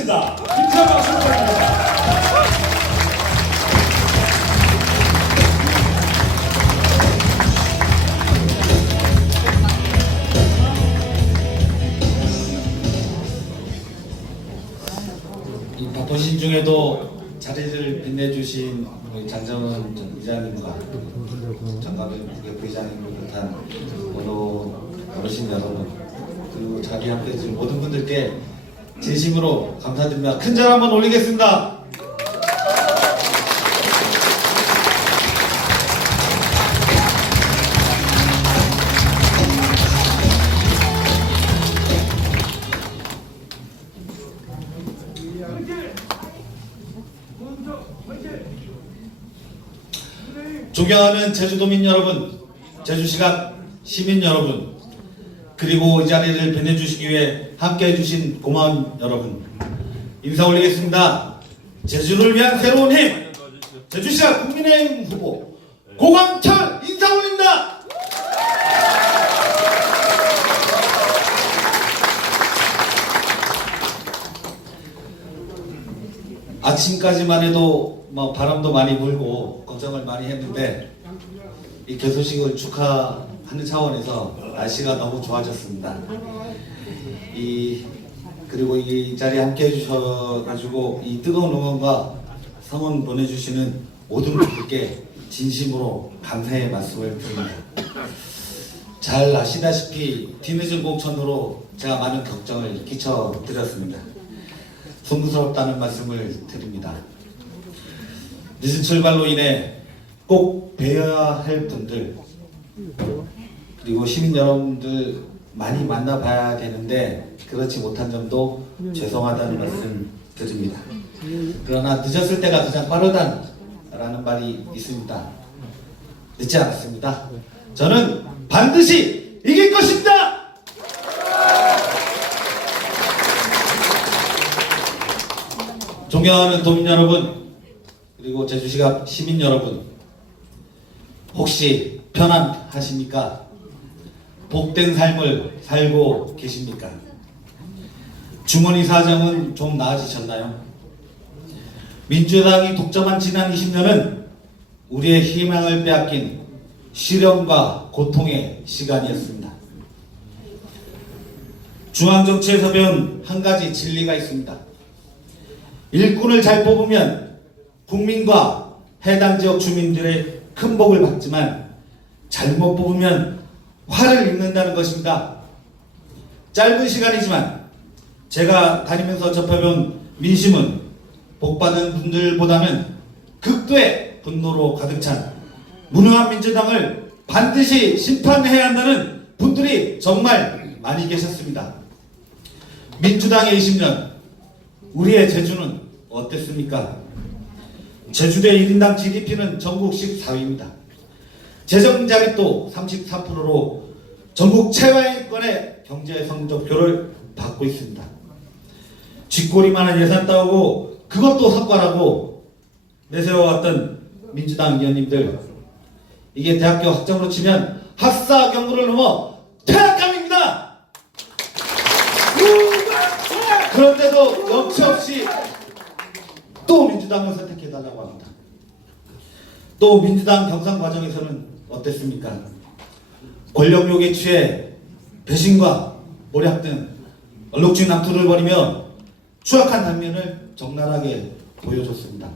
모시겠습니다. 김태현 박수 부탁드립니다. 이 바쁘신 중에도 자리를 빛내주신 우리 장정은 전 의장님과 정가빈 부회장님을 비롯한 어르신 여러분, 그리고 자리에 함께 해주신 모든 분들께 진심으로 감사드립니다. 큰 절 한번 올리겠습니다. 존경하는 제주도민 여러분, 제주시각 시민 여러분, 그리고 이 자리를 빛내주시기 위해 함께해 주신 고마운 여러분, 인사 올리겠습니다. 제주를 위한 새로운 힘, 제주시각 국민의힘 후보 고광철 인사 올립니다. 아침까지만 해도 뭐 바람도 많이 불고 걱정을 많이 했는데 이 개소식을 축하하는 차원에서 날씨가 너무 좋아졌습니다. 그리고 이 자리에 함께 해주셔가지고 이 뜨거운 응원과 성원 보내주시는 모든 분들께 진심으로 감사의 말씀을 드립니다. 잘 아시다시피 뒤늦은 공천으로 제가 많은 걱정을 끼쳐드렸습니다. 송구스럽다는 말씀을 드립니다. 늦은 출발로 인해 꼭 뵈어야 할 분들, 그리고 시민 여러분들 많이 만나봐야 되는데 그렇지 못한 점도 죄송하다는 말씀 드립니다. 그러나 늦었을 때가 가장 빠르다라는 말이 있습니다. 늦지 않았습니다. 저는 반드시 이길 것입니다. 존경하는 도민 여러분, 그리고 제주시각 시민 여러분, 혹시 편안하십니까? 복된 삶을 살고 계십니까? 주머니 사정은 좀 나아지셨나요? 민주당이 독점한 지난 20년은 우리의 희망을 빼앗긴 시련과 고통의 시간이었습니다. 중앙정치에서 배운 한 가지 진리가 있습니다. 일꾼을 잘 뽑으면 국민과 해당 지역 주민들의 큰 복을 받지만 잘못 뽑으면 화를 입는다는 것입니다. 짧은 시간이지만 제가 다니면서 접해본 민심은 복받은 분들보다는 극도의 분노로 가득 찬 무능한 민주당을 반드시 심판해야 한다는 분들이 정말 많이 계셨습니다. 민주당의 20년, 우리의 제주는 어땠습니까? 제주도의 1인당 GDP는 전국 14위입니다. 재정 자립도 33%로 전국 최하위권의 경제 성적표를 받고 있습니다. 쥐꼬리만한 예산 따오고 그것도 성과라고 내세워왔던 민주당 의원님들, 이게 대학교 학점으로 치면 학사 경부를 넘어 퇴학감입니다. 그런데도 염치 없이 또 민주당을 선택해달라고 합니다. 또 민주당 경선 과정에서는 어땠습니까? 권력욕에 취해 배신과 모략 등 얼룩진 남투를 벌이며 추악한 단면을 적나라하게 보여줬습니다.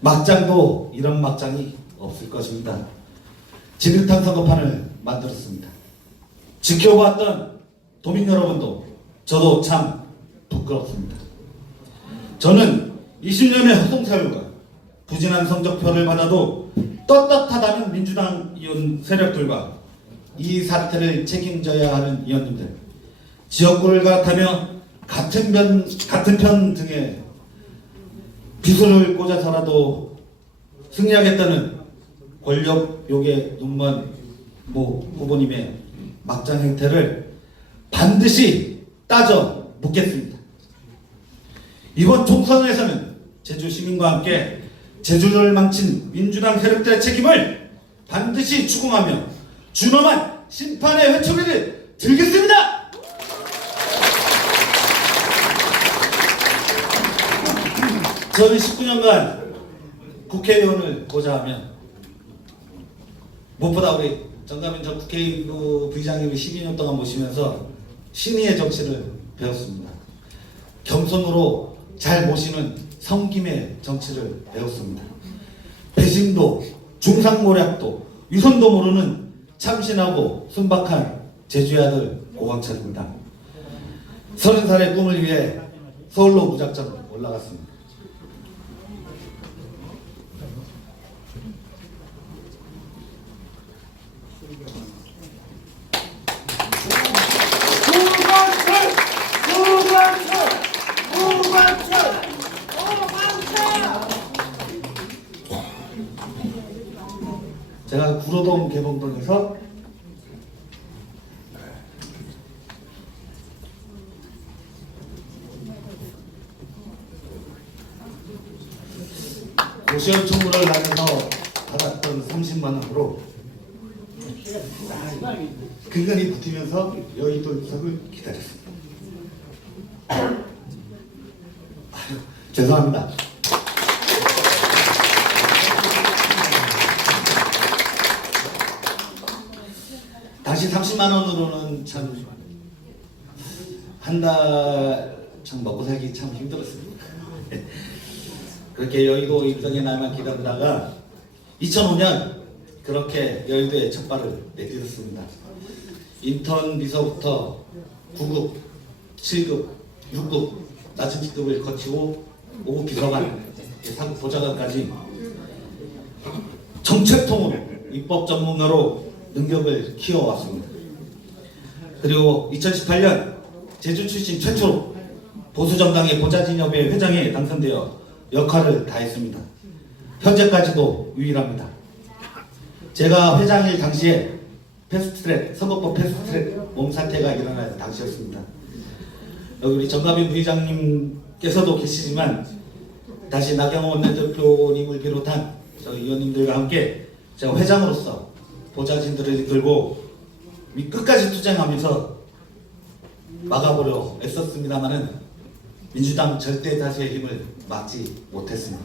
막장도 이런 막장이 없을 것입니다. 진흙탕 선거판을 만들었습니다. 지켜봤던 도민 여러분도 저도 참 부끄럽습니다. 저는 20년의 허송세월과 부진한 성적표를 받아도 떳떳하다는 민주당 의원 세력들과 이 사태를 책임져야 하는 의원님들, 지역구를 갈아타며 같은 편 등에 비수를 꽂아서라도 승리하겠다는 권력욕에 눈먼 모 후보님의 막장 행태를 반드시 따져 묻겠습니다. 이번 총선에서는 제주 시민과 함께 제주를 망친 민주당 세력들의 책임을 반드시 추궁하며 준엄한 심판의 회초리를 들겠습니다. 저는 19년간 국회의원을 보자 하면 무엇보다 우리 정가민 전 국회의원 부의장님을 12년 동안 모시면서 신의의 정치를 배웠습니다. 겸손으로 잘 모시는 성김의 정치를 배웠습니다. 배심도 중상모략도 유선도 모르는 참신하고 순박한 제주의 아들 고광철입니다. 30살의 꿈을 위해 서울로 무작정 올라갔습니다. 제가 구로동 개봉동에서 고시원 청구를 나눠서 받았던 30만 원으로 근근히 버티면서 여의도 입석을 기다렸습니다. 죄송합니다. 다시 30만 원으로는 참 한 달 참 먹고 살기 참 힘들었습니다. 그렇게 여의도 입성의 날만 기다리다가 2005년 그렇게 여의도에 첫 발을 내딛었습니다. 인턴 비서부터 9급, 7급, 6급 낮은 직급을 거치고 5급 비서관, 상급 보좌관까지 정책통으로 입법 전문가로 능력을 키워왔습니다. 그리고 2018년 제주 출신 최초로 보수정당의 보좌진협회 회장에 당선되어 역할을 다했습니다. 현재까지도 유일합니다. 제가 회장일 당시에 패스트트랙, 선거법 패스트트랙 몸사태가 일어날 당시였습니다. 여기 우리 정가빈 부의장님께서도 계시지만 다시 나경원 원내대표님을 비롯한 저희 의원님들과 함께 제가 회장으로서 보좌진들을 이끌고 끝까지 투쟁하면서 막아보려 애썼습니다마는 민주당 절대 다수의 힘을 막지 못했습니다.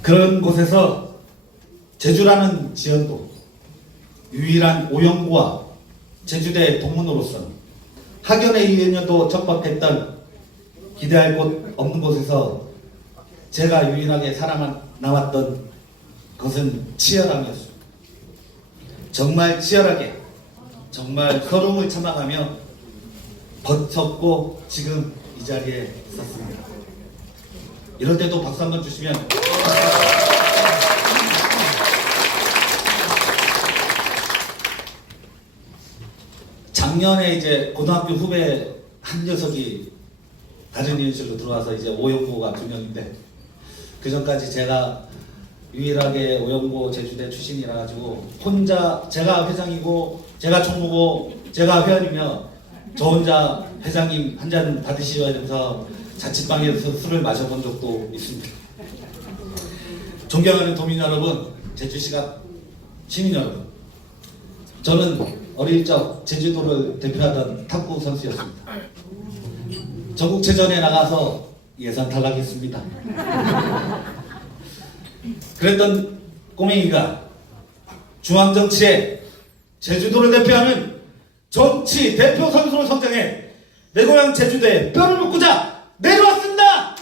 그런 곳에서 제주라는 지연도 유일한 오영구와 제주대 동문으로서 학연의 이연여도 척박했던 기대할 곳 없는 곳에서 제가 유일하게 살아남았던 것은 치열함이었습니다. 정말 치열하게 정말 서름을 참아가며 버텼고 지금 이 자리에 있었습니다. 이럴 때도 박수 한번 주시면 작년에 이제 고등학교 후배 한 녀석이 다른 의원실로 들어와서 이제 오영구가 2명인데 그 전까지 제가 유일하게 오영구 제주대 출신이라 가지고 혼자 제가 회장이고 제가 총무고 제가 회원이며 저 혼자 회장님 한 잔 받으시오 하면서 자취방에서 술을 마셔본 적도 있습니다. 존경하는 도민 여러분, 제주시각 시민 여러분, 저는 어릴 적 제주도를 대표하던 탁구 선수였습니다. 전국체전에 나가서 예선 탈락했습니다. 그랬던 꼬맹이가 중앙정치에 제주도를 대표하는 정치 대표 선수로 성장해 내 고향 제주도에 뼈를 묻고자 내려왔습니다.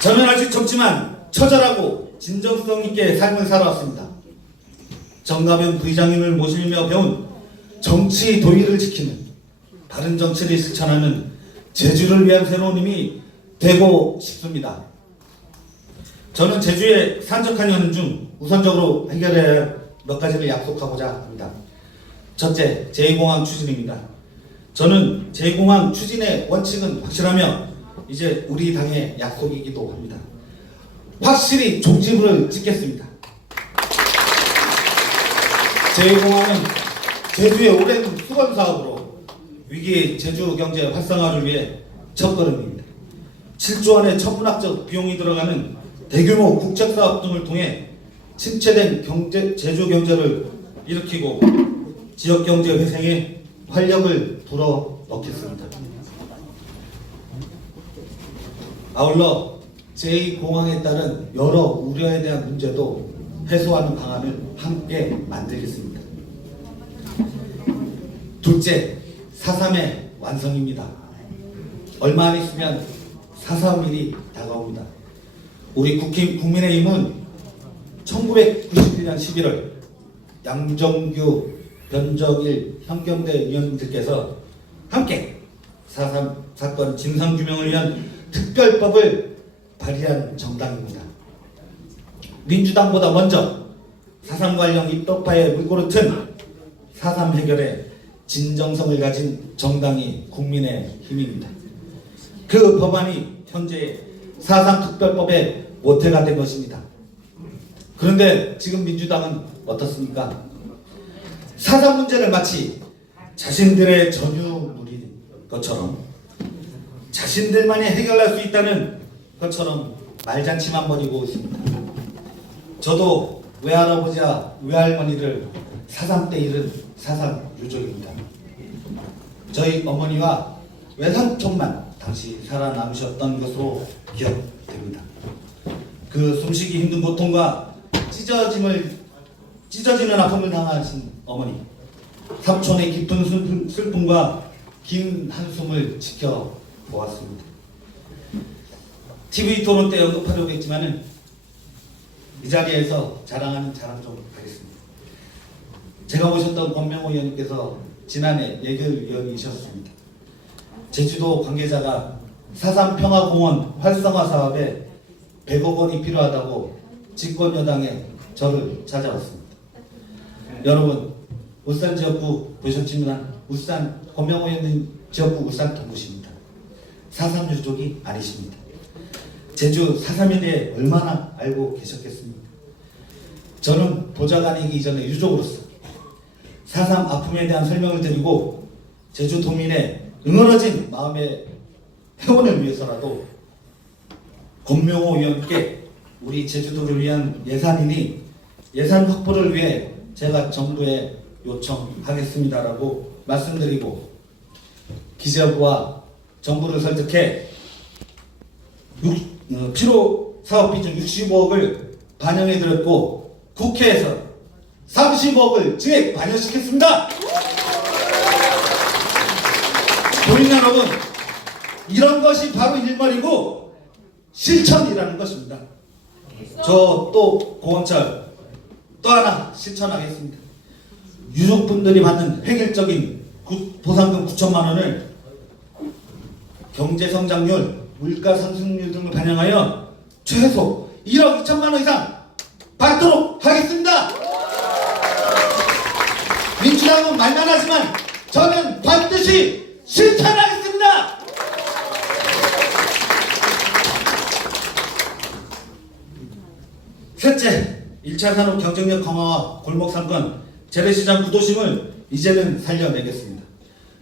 저는 아직 젊지만 처절하고 진정성 있게 삶을 살아왔습니다. 정가빈 부의장님을 모시며 배운 정치 도의를 지키는 바른 정치를 실천하는 제주를 위한 새로운 힘이 되고 싶습니다. 저는 제주의 산적한 현 중 우선적으로 해결해야 할 몇 가지를 약속하고자 합니다. 첫째, 제2공항 추진입니다. 저는 제2공항 추진의 원칙은 확실하며 이제 우리 당의 약속이기도 합니다. 확실히 종지부를 찍겠습니다. 제2공항은 제주의 오랜 수건 사업으로 위기 제주 경제 활성화를 위해 첫걸음입니다. 7조 원의 천문학적 비용이 들어가는 대규모 국책사업 등을 통해 침체된 제주 경제를 일으키고 지역경제 회생에 활력을 불어넣겠습니다. 아울러 제2공항에 따른 여러 우려에 대한 문제도 해소하는 방안을 함께 만들겠습니다. 둘째, 4.3의 완성입니다. 얼마 안 있으면 4.3일이 다가옵니다. 우리 국민의힘은 1991년 11월 양정규, 변정일, 현경대 위원님들께서 함께 4.3 사건 진상규명을 위한 특별법을 발의한 정당입니다. 민주당보다 먼저 4.3 관련 입법화에 물꼬를 튼 4.3 해결에 진정성을 가진 정당이 국민의힘입니다. 그 법안이 현재 4.3 특별법의 모태가 된 것입니다. 그런데 지금 민주당은 어떻습니까? 4.3 문제를 마치 자신들의 전유물인 것처럼, 자신들만이 해결할 수 있다는 것처럼 말잔치만 벌이고 있습니다. 저도 외할아버지와 외할머니를 4.3 때 잃은 4.3 유족입니다. 저희 어머니와 외삼촌만 당시 살아남으셨던 것으로 기억됩니다. 그 숨쉬기 힘든 고통과 찢어지는 아픔을 당하신 어머니, 삼촌의 깊은 슬픔과 긴 한숨을 지켜보았습니다. TV 토론 때 언급하려고 했지만은 이 자리에서 자랑하는 자랑 좀 하겠습니다. 제가 모셨던 권명호 의원님께서 지난해 예결위원이셨습니다. 제주도 관계자가 4.3 평화공원 활성화 사업에 100억 원이 필요하다고 집권 여당에 저를 찾아왔습니다. 여러분, 울산 지역구 보셨지만 울산 권명호 의원님 지역구 울산 동구시입니다. 4.3 유족이 아니십니다. 제주 4.3에 대해 얼마나 알고 계셨겠습니까? 저는 보좌관이기 이전에 유족으로서 4.3 아픔에 대한 설명을 드리고 제주 도민의 응어러진 마음의 회원을 위해서라도 권명호 의원께 우리 제주도를 위한 예산이니 예산 확보를 위해 제가 정부에 요청하겠습니다라고 말씀드리고 기재부와 정부를 설득해 필요 사업 비중 65억을 반영해드렸고 국회에서 30억을 증액 반영시켰습니다. 도민 여러분, 이런 것이 바로 일머리고 실천이라는 것입니다. 저 또 고원철 또 하나 실천하겠습니다. 유족분들이 받는 획일적인 보상금 9천만 원을 경제성장률, 물가상승률 등을 반영하여 최소 1억 2천만 원 이상 받도록 하겠습니다. 민주당은 말만 하지만 저는 반드시 실천하겠습니다. 셋째, 1차 산업 경쟁력 강화와 골목상권, 재래시장 구도심을 이제는 살려내겠습니다.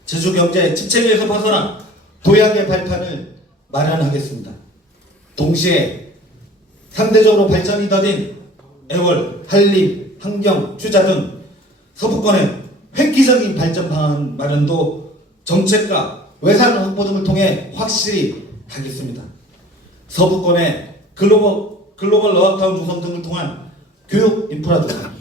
제주경제 침체기에서 벗어나 도약의 발판을 마련하겠습니다. 동시에 상대적으로 발전이 더딘 애월, 한림, 환경, 투자 등 서부권의 획기적인 발전 방안 마련도 정책과 외산 확보 등을 통해 확실히 하겠습니다. 서부권의 글로벌 어학타운 조성 등을 통한 교육 인프라 조성,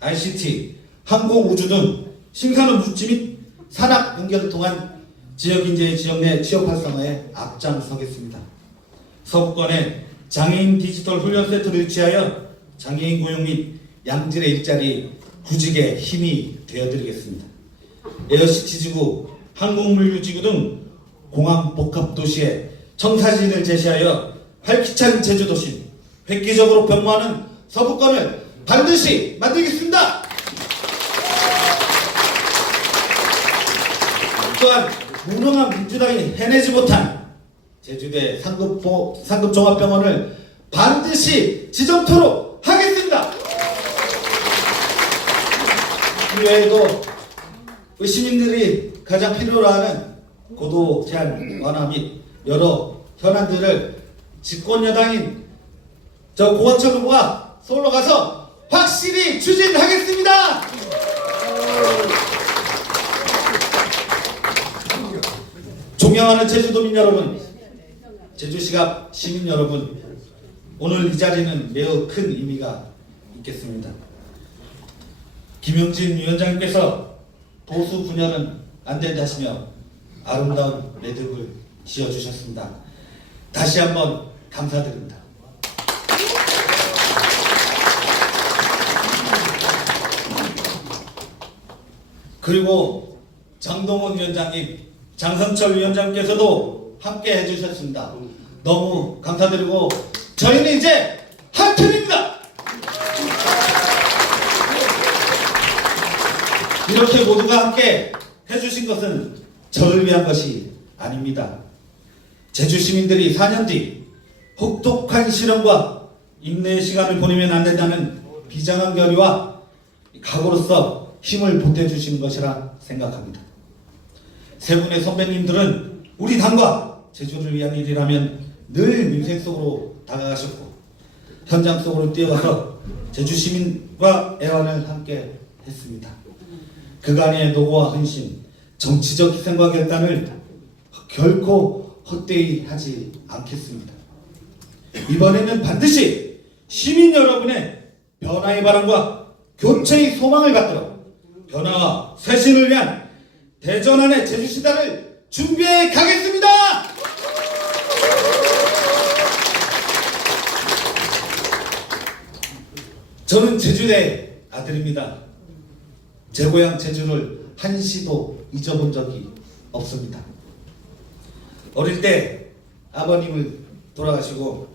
ICT, 항공, 우주 등 신산업 유치 및 산학 연결을 통한 지역인재의 지역 내 취업 활성화에 앞장서겠습니다. 서부권에 장애인 디지털 훈련 센터를 유치하여 장애인 고용 및 양질의 일자리 구직의 힘이 되어드리겠습니다. 에어시티지구, 항공물류지구 등 공항 복합도시에 청사진을 제시하여 활기찬 제주도시, 획기적으로 변모하는 서부권을 반드시 만들겠습니다. 또한 무능한 민주당이 해내지 못한 제주대 상급종합병원을 반드시 지정토록 하겠습니다. 이외에도 시민들이 가장 필요로 하는 고도 제한 완화 및 여러 현안들을 집권 여당인 저 고원철 후보가 서울로 가서 확실히 추진하겠습니다. 존경하는 제주도민 여러분, 제주시갑 시민 여러분, 오늘 이 자리는 매우 큰 의미가 있겠습니다. 김영진 위원장님께서 보수 분열은 안 된다시며 아름다운 매듭을 지어주셨습니다. 다시 한번 감사드립니다. 그리고 장동원 위원장님, 장성철 위원장님께서도 함께 해주셨습니다. 너무 감사드리고 저희는 이제 한 팀입니다. 이렇게 모두가 함께 해주신 것은 저를 위한 것이 아닙니다. 제주 시민들이 4년 뒤 혹독한 시련과 인내의 시간을 보내면 안 된다는 비장한 결의와 각오로서 힘을 보태주신 것이라 생각합니다. 세 분의 선배님들은 우리 당과 제주를 위한 일이라면 늘 민생 속으로 다가가셨고 현장 속으로 뛰어가서 제주 시민과 애환을 함께 했습니다. 그간의 노고와 헌신, 정치적 희생과 결단을 결코 헛되이 하지 않겠습니다. 이번에는 반드시 시민 여러분의 변화의 바람과 교체의 소망을 받들어 변화와 쇄신을 위한 대전환의 제주시다를 준비해 가겠습니다. 저는 제주의 아들입니다. 제 고향 제주를 한시도 잊어본 적이 없습니다. 어릴 때 아버님을 돌아가시고